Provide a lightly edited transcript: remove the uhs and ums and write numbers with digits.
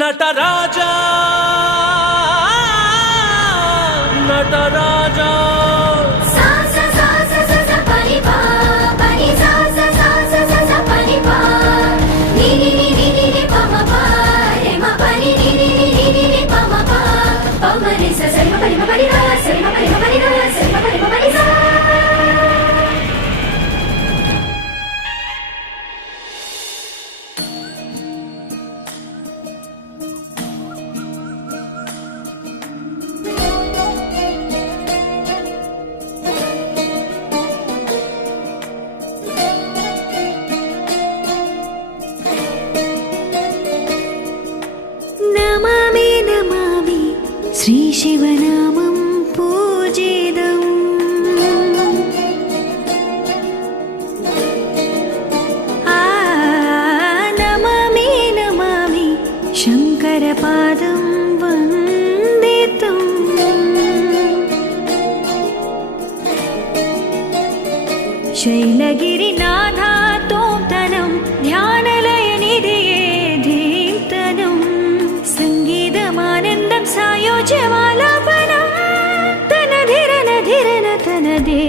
నటరాజా నటరాజా श्री शिवनामं पूजिदम् नमामि नमामि शङ्करपादं वन्दितम् शैलगिरिनाथा तों ध्यानलयनिधिये धीन्तनं सङ्गीतमानन्दं सायोज्यमालापनं तनधिरन तनदे